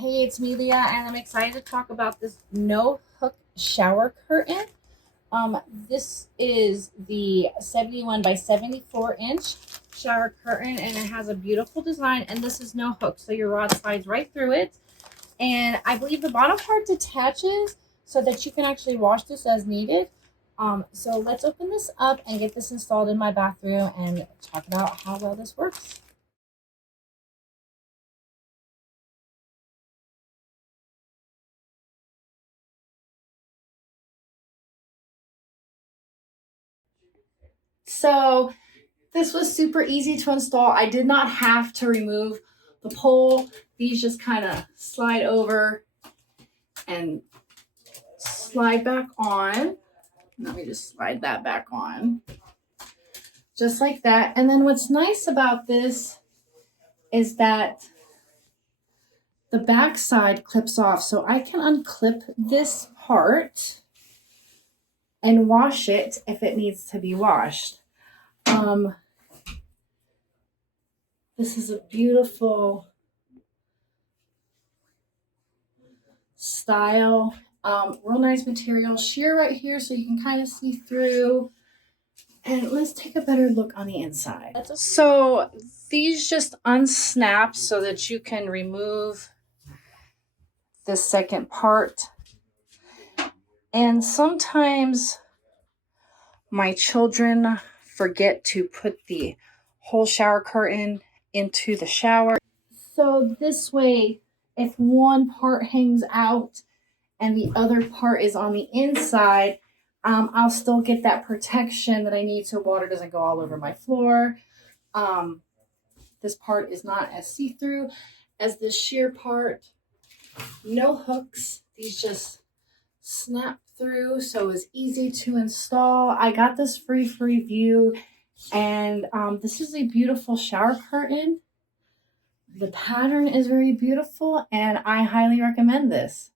Hey, it's me, Leah, and I'm excited to talk about this no hook shower curtain. This is the 71 by 74 inch shower curtain, and it has a beautiful design, and this is no hook, so your rod slides right through it. And I believe the bottom part detaches so that you can actually wash this as needed. So let's open this up and get this installed in my bathroom and talk about how well this works. So this was super easy to install. I did not have to remove the pole. These just kind of slide over and slide back on. Let me just slide that back on. Just like that. And then what's nice about this is that the back side clips off. So I can unclip this part and wash it if it needs to be washed. This is a beautiful style. Real nice material. Sheer right here so you can kind of see through. And let's take a better look on the inside. So these just unsnap so that you can remove this second part. And sometimes my children forget to put the whole shower curtain into the shower. So this way, if one part hangs out and the other part is on the inside, I'll still get that protection that I need so water doesn't go all over my floor. This part is not as see-through as this sheer part. No hooks. These just snap through, so it's easy to install. I got this free for review, and this is a beautiful shower curtain. The pattern is very beautiful, and I highly recommend this.